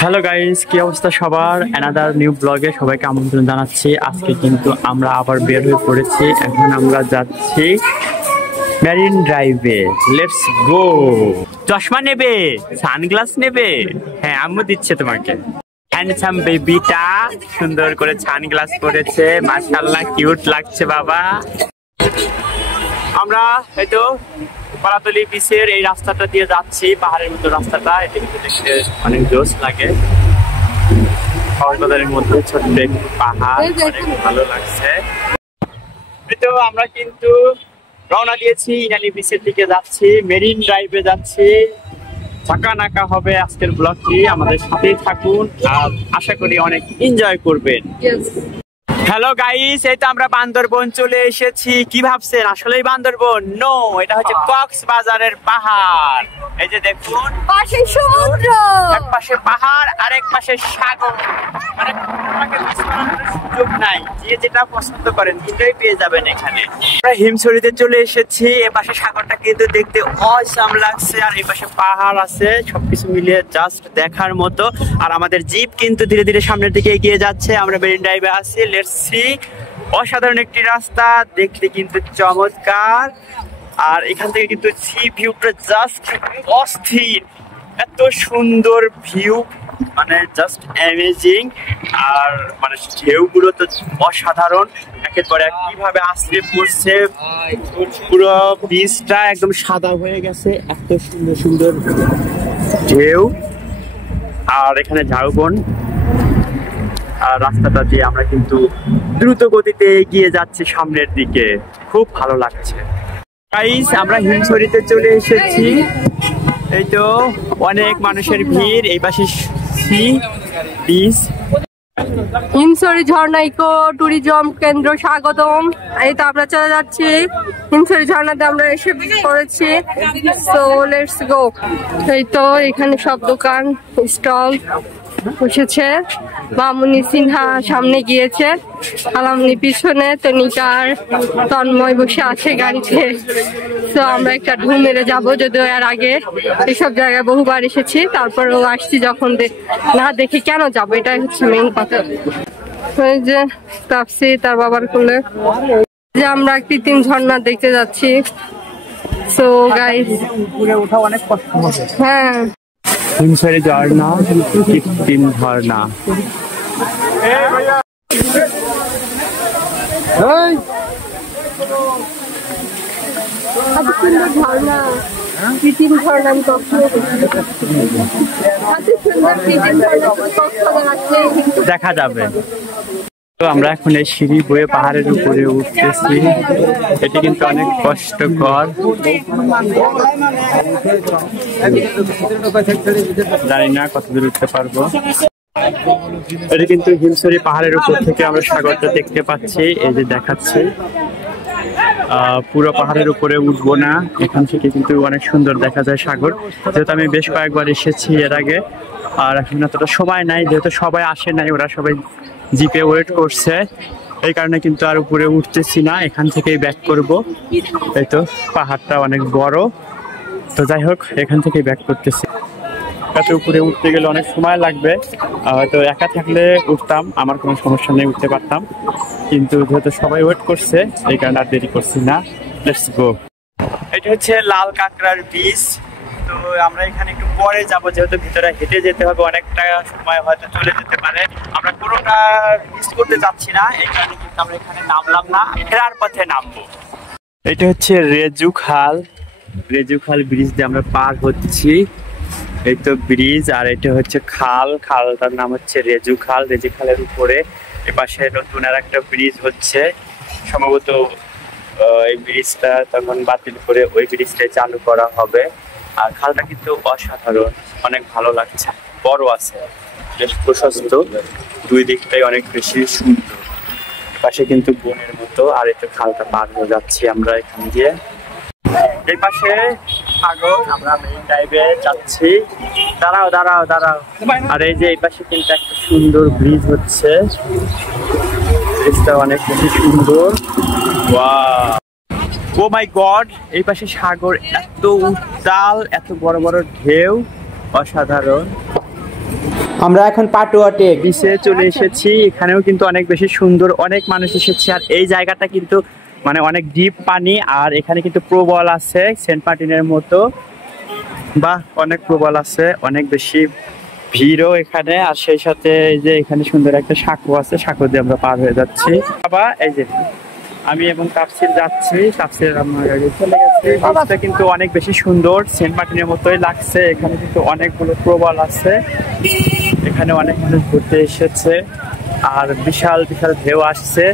Hello guys, কি অবস্থা সবার? অ্যানাদার নিউ ব্লগে সবাইকে আমন্ত্রণ জানাচ্ছি। আজকে কিন্তু আমরা আবার বের হয়ে পড়েছি। এখন আমরা যাচ্ছি মেরিন ড্রাইভে। Let's go. চশমা নেবে, সানগ্লাস নেবে? হ্যাঁ, আম্মু দিচ্ছে তোমাকে। হ্যান্ডসাম বেবিটা সুন্দর করে সানগ্লাস পরেছে, মাশাআল্লাহ কিউট লাগছে বাবা। আমরা হয়তো কলাতলি বিচের এই রাস্তাটা দিয়ে যাচ্ছি, পাহাড়ের মতো রাস্তাটা। এটা কিন্তু দেখতে অনেক জোশ লাগে। কক্সবাজারের মধ্যে ছোট্ট একটু পাহাড়, অনেক ভালো লাগছে। তো আমরা কিন্তু রওনা দিয়েছি, ইনানি বিচের দিকে যাচ্ছি, মেরিন ড্রাইভে যাচ্ছি। ঝাঁকা নাকা হবে আজকের ব্লগটি, আমাদের সাথেই থাকুন আর আশা করি অনেক এনজয় করবেন। হ্যালো গাইস, এই তো আমরা বান্দরবন চলে এসেছি। কি ভাবছেন আসলেই বান্দরবন? নো, এটা হচ্ছে কক্সবাজারের পাহাড়। এই যে দেখুন, পাশে সমুদ্র, এক পাশে পাহাড় আর এক পাশে সাগর। মানে আপনাকে মিস করার সুযোগ নাই, যে যেটা পছন্দ করেন সেটাই পেয়ে যাবেন এখানে। আমরা হিমছড়িতে চলে এসেছি। এ পাশে সাগরটা কিন্তু দেখতে অসাম লাগছে, আর এই পাশে পাহাড় আছে। সবকিছু মিলিয়ে জাস্ট দেখার মতো। আর আমাদের জিপ কিন্তু ধীরে ধীরে সামনের দিকে এগিয়ে যাচ্ছে। আমরা মেরিন ড্রাইভে আছি। Let's see. অসাধারণ একটি রাস্তা, দেখতে কিন্তু চমৎকার। আর এখান থেকে কিন্তু সি ভিউটা জাস্ট অস্থির, এত সুন্দর ভিউ, মানে জাস্ট অ্যামেজিং। আর মানে ঢেউগুলো তো অসাধারণ, একের পর এক কিভাবে আছড়ে পড়ছে। পুরো বিচটা একদম সাদা হয়ে গেছে, এত সুন্দর সুন্দর ঢেউ। আর এখানে ঝাউবন। আর রাস্তাটা দিয়ে আমরা কিন্তু দ্রুত গতিতে এগিয়ে যাচ্ছি সামনের দিকে, খুব ভালো লাগছে। গাইস, আমরা হিমছড়িতে চলে এসেছি। এই তো অনেক মানুষের ভিড়। এই পাশে সি বিচ, হিমছড়ি ঝর্ণা ইকো ট্যুরিজম কেন্দ্র স্বাগতম। এই তো আমরা চলে যাচ্ছি হিমছড়ি ঝর্ণাতে, আমরা এসে পড়েছি। So let's go. এই তো এখানে সব দোকান স্টল বসেছে। মামুনি সিনহা সামনে গিয়েছে, আলামনি পিছনে, তনিকার তন্ময় বসে আছে গাড়িতে। তো আমরা একটা ঢু মেরে যাবো, যদিও এর আগে এসব জায়গায় বহুবার এসেছি, তারপরেও আসছি যখন না দেখে কেন যাবো, এটাই হচ্ছে মেইন কথা। ওই যে তাপসি তার বাবার কোলে, যে আমরা কৃত্রিম ঝর্ণা দেখতে যাচ্ছি। সো গাইস, হ্যাঁ, হিমছড়ি ঝর্ণা, কৃত্রিম ঝর্ণা। ঝর্ণা, কৃত্রিম ঝর্ণা আমি কখনো দেখা যাবে। তো আমরা এখন এই সিঁড়ি বয়ে পাহাড়ের উপরে উঠতেছি। এটি কিন্তু অনেক কষ্টকর, জানি না কত দূর উঠতে পারবো। এটা কিন্তু হিমছড়ি পাহাড়ের উপর থেকে আমরা সাগরটা দেখতে পাচ্ছি। এই যে দেখাচ্ছি, পুরো পাহাড়ের উপরে উঠবো না, এখান থেকে কিন্তু অনেক সুন্দর দেখা যায় সাগর। যেহেতু আমি বেশ কয়েকবার এসেছি এর আগে, আর এখন এতটা সময় নাই, যেহেতু সবাই আসে নাই, ওরা সবাই জিপে ওয়েট করছে, এই কারণে কিন্তু আর উপরে উঠতেছি না, এখান থেকেই ব্যাক করব। এই তো পাহাড়টা অনেক বড়, তো যাই হোক এখান থেকেই ব্যাক করতেছি। এত উপরে উঠতে গেলে অনেক সময় লাগবে, হয়তো একা থাকলে উঠতাম, আমার কোনো সমস্যা নেই, উঠতে পারতাম, কিন্তু যেহেতু সবাই ওয়েট করছে এই কারণে আর দেরি করছি না। Let's go. এটা হচ্ছে লাল কাঁকড়ার বীজ। তো আমরা এখানে একটু পরে যাব, যেহেতু ভিতরে হেঁটে যেতে হবে, অনেকটা সময় হয়তো চলে যেতে পারে। আমরা পুরোটা মিস করতে যাচ্ছি না, এই কারণে কিন্তু আমরা এখানে নামলাম না, ফেরার পথে নামবো। এটা হচ্ছে রেজু খাল। রেজু খাল ব্রিজ দিয়ে আমরা পার হচ্ছি। এই তো ব্রিজ, আর এটা হচ্ছে খাল, খালটার নাম হচ্ছে রেজু খাল। রেজু খালের উপরে এপাশে নতুন আর একটা ব্রিজ হচ্ছে, সম্ভবত এই ব্রিজটা তখন বাতিল করে ওই ব্রিজটাই চালু করা হবে। আর খালটা কিন্তু অসাধারণ, অনেক ভালো লাগছে, বড় আছে, বেশ প্রশস্ত, দুই দিকটাই অনেক বেশি সুন্দর। পাশে কিন্তু বনের মতো, আর এটা খালটা পার হয়ে যাচ্ছি আমরা এখান দিয়ে। এই পাশে সাগর, আমরা মেরিন ড্রাইভে যাচ্ছি। দাঁড়াও দাঁড়াও দাঁড়াও। আর এই যে এই পাশে কিন্তু একটা সুন্দর ব্রিজ হচ্ছে, ব্রিজটা অনেক বেশি সুন্দর। ও মাই গড, এই পাশে সাগর, এত উত্তাল, এত বড় বড় ঢেউ, অসাধারণ। আমরা এখন পাটুয়া টেক বিচে চলে এসেছি। এখানেও কিন্তু অনেক বেশি সুন্দর, অনেক মানুষ এসেছে। আর এই জায়গাটা কিন্তু মানে অনেক ডিপ পানি, আর এখানে কিন্তু প্রবল আছে সেন্ট মার্টিনের মতো। বাহ, অনেক প্রবল আছে, অনেক বেশি ভিড়ও এখানে। আর সেই সাথে এই যে এখানে সুন্দর একটা সাঁকো আছে, সাঁকো দিয়ে আমরা পার হয়ে যাচ্ছি। বাবা, এই যে আমি এবং তাফসির যাচ্ছি, তাফসির আমার গাড়ি চলে গেছে। বিচটা কিন্তু অনেক বেশি সুন্দর, সেন্ট মার্টিনের মতোই লাগছে। এখানে কিন্তু অনেকগুলো প্রবল আছে, এখানে অনেক মানুষ ঘুরতে এসেছে, আর বিশাল বিশাল ঢেউ আসছে,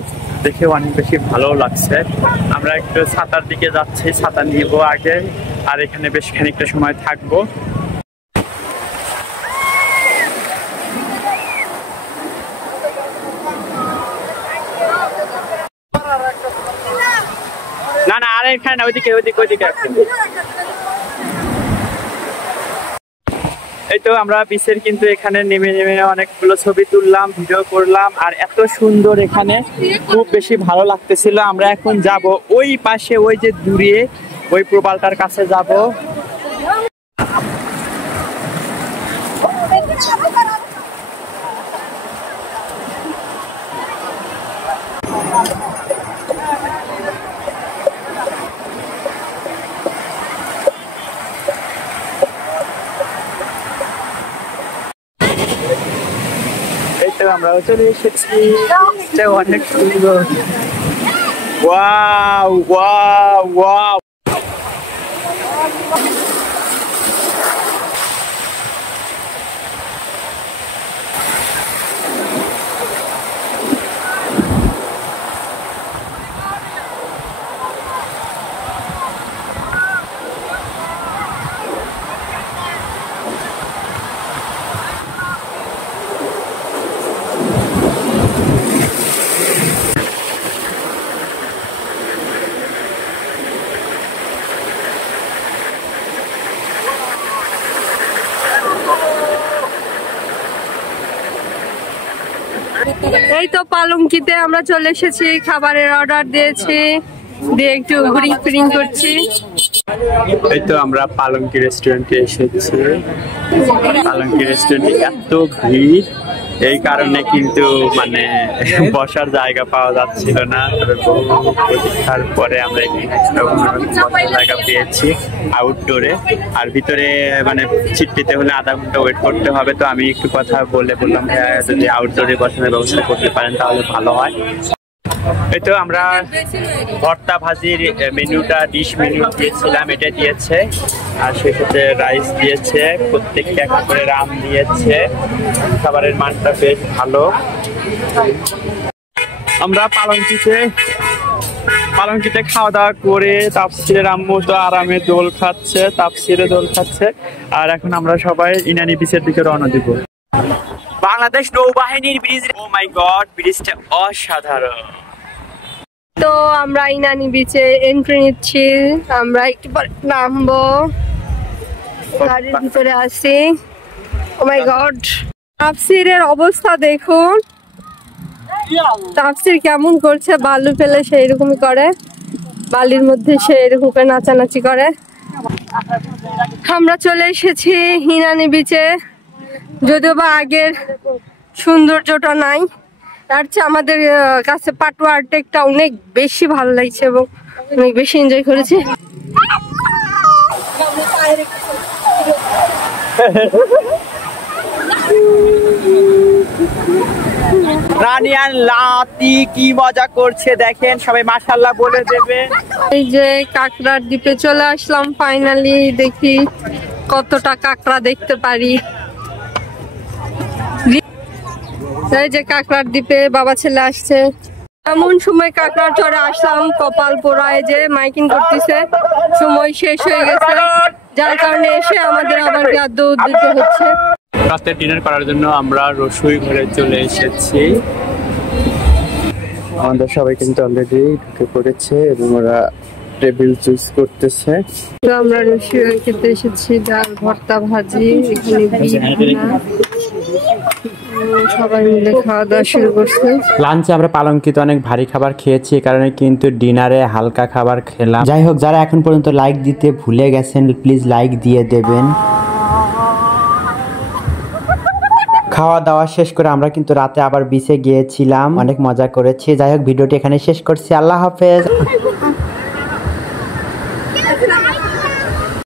দেখে অনেক বেশি ভালো লাগছে। আমরা একটু ছাতার দিকে যাচ্ছি, ছাতা নিব আগে, আর এখানে বেশ খানিকটা সময় থাকবো। না না, আর এখানে না, ওইদিকে ওইদিকে ওইদিকে। এই তো আমরা বিচের কিন্তু এখানে নেমে নেমে অনেকগুলো ছবি তুললাম, ভিডিও করলাম, আর এত সুন্দর এখানে, খুব বেশি ভালো লাগতেছিল। আমরা এখন যাব ওই পাশে, ওই যে দূরে ওই প্রবালটার কাছে যাব। আমরাও চলে এসেছি, অনেক সুন্দর। ওয়াও ওয়াও ওয়াও, এই তো পালঙ্কিতে আমরা চলে এসেছি, খাবারের অর্ডার দিয়েছি, দিয়ে একটু ঘুরিং ফিরিং করছি। এই তো আমরা পালঙ্কি রেস্টুরেন্টে এসেছি। পালঙ্কি রেস্টুরেন্টে এত ভিড়, এই কারণে কিন্তু মানে বসার জায়গা পাওয়া যাচ্ছিল না। তবে বহু প্রতীক্ষার পরে আমরা বসার জায়গা পেয়েছি আউটডোরে। আর ভিতরে মানে সিট পেতে হলে আধা ঘন্টা ওয়েট করতে হবে। তো আমি একটু কথা বললাম, যদি আউটডোরে বসানোর ব্যবস্থা করতে পারেন তাহলে ভালো হয়। এই তো আমরা ভর্তা ভাজির মেনুটা, ডিশ মেনু দিয়েছিলাম, এটা দিয়েছে। আর সেই সাথে রাইস দিয়েছে, প্রত্যেকটা একটা করে রাম দিয়েছে। খাবারের মানটা বেশ ভালো। আমরা পালঙ্কিতে খাওয়া দাওয়া করে তাফসিরের আম্মু তো আরামে দোল খাচ্ছে, তাফসিরে দোল খাচ্ছে। আর এখন আমরা সবাই ইনানি বিচের দিকে রওনা দিব। বাংলাদেশ নৌবাহিনীর ব্রিজ, ও মাই গড, ব্রিজটা অসাধারণ। তো আমরা ইনানি বিচে এন্ট্রি নিচ্ছি, আমরা একটু পরে নামবো, গাড়ির ভিতরে আছি। ও মাই গড, তাফসিরের অবস্থা দেখুন, তাফসির কেমন করছে, বালু ফেলে সেই রকমই করে, বালির মধ্যে সে এরকম করে নাচানাচি করে। আমরা চলে এসেছি ইনানি বিচে, যদিও বা আগের সৌন্দর্যটা নাই, তার চেয়ে আমাদের কাছে পাটুয়া টেকটা অনেক বেশি ভালো লাগছে এবং অনেক বেশি এনজয় করেছি। রানিয়ান লাতি কি মজা করছে দেখেন, সবাই মাশাআল্লাহ বলে দেবে। এই যে কাকড়ার দ্বীপে চলে আসলাম ফাইনালি, দেখি কতটা কাকড়া দেখতে পারি। এই যে কাকড়ার দ্বীপে বাবা ছেলে আসছে, এমন সময় কাকড়ার চরে আসলাম, কপাল পোড়ায় যে মাইকিং করতেছে, সময় শেষ হয়ে গেছে, যার কারণে এসে আমাদের আবার দৌড় দিতে হচ্ছে। রাতে ডিনার করার জন্য আমরা রসুই ঘরে চলে এসেছি। আমাদের সবাই কিন্তু অলরেডি ঢুকে পড়েছে এবং ওরা টেবিল চুজ করতেছে। তো আমরা রসুই খেতে এসেছি, ডাল ভর্তা ভাজি, এখানে সবাই মিলে খাওয়া দাওয়া শুরু করছে। লাঞ্চে আমরা পালঙ্কিতে অনেক ভারী খাবার খেয়েছি, এই কারণে কিন্তু ডিনারে হালকা খাবার খেলাম। যাই হোক, যারা এখন পর্যন্ত লাইক দিতে ভুলে গেছেন প্লিজ লাইক দিয়ে দেবেন। খাওয়া দাওয়া শেষ করে আমরা কিন্তু রাতে আবার বিচে গিয়েছিলাম, অনেক মজা করেছি। যাই হোক ভিডিওটি এখানে শেষ করছি, আল্লাহ হাফেজ।